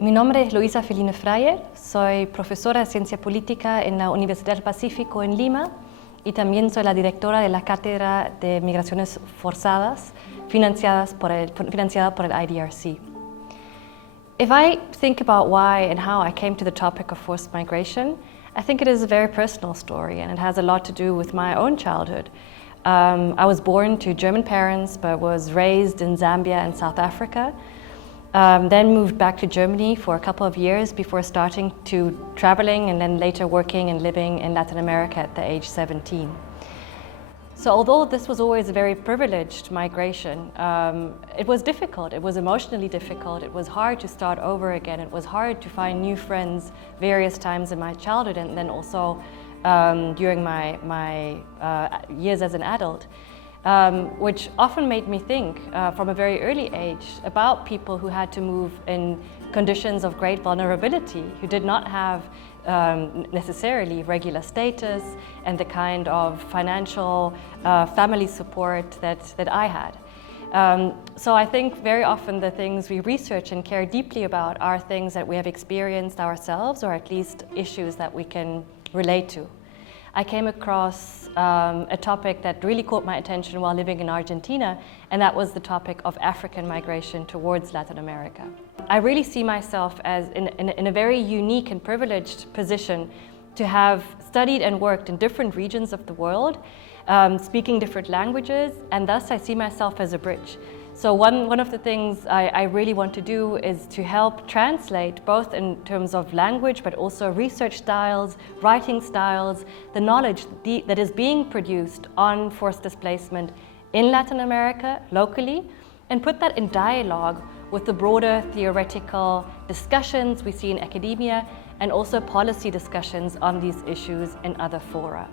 Mi nombre es Luisa Feline Freier, soy profesora de Ciencia Política en la Universidad del Pacifico en Lima y también soy la directora de la Cátedra de Migraciones Forzadas financiada por el IDRC. If I think about why and how I came to the topic of forced migration, I think it is a very personal story and it has a lot to do with my own childhood. I was born to German parents but was raised in Zambia and South Africa. Then moved back to Germany for a couple of years before starting to traveling and then later working and living in Latin America at the age 17. So although this was always a very privileged migration, it was difficult. It was emotionally difficult. It was hard to start over again. It was hard to find new friends various times in my childhood and then also during my years as an adult. Which often made me think from a very early age about people who had to move in conditions of great vulnerability, who did not have necessarily regular status and the kind of financial family support that I had. So I think very often the things we research and care deeply about are things that we have experienced ourselves, or at least issues that we can relate to. I came across a topic that really caught my attention while living in Argentina, and that was the topic of African migration towards Latin America. I really see myself as in a very unique and privileged position to have studied and worked in different regions of the world, speaking different languages, and thus I see myself as a bridge. So one of the things I really want to do is to help translate, both in terms of language, but also research styles, writing styles, the knowledge that is being produced on forced displacement in Latin America, locally, and put that in dialogue with the broader theoretical discussions we see in academia, and also policy discussions on these issues in other fora.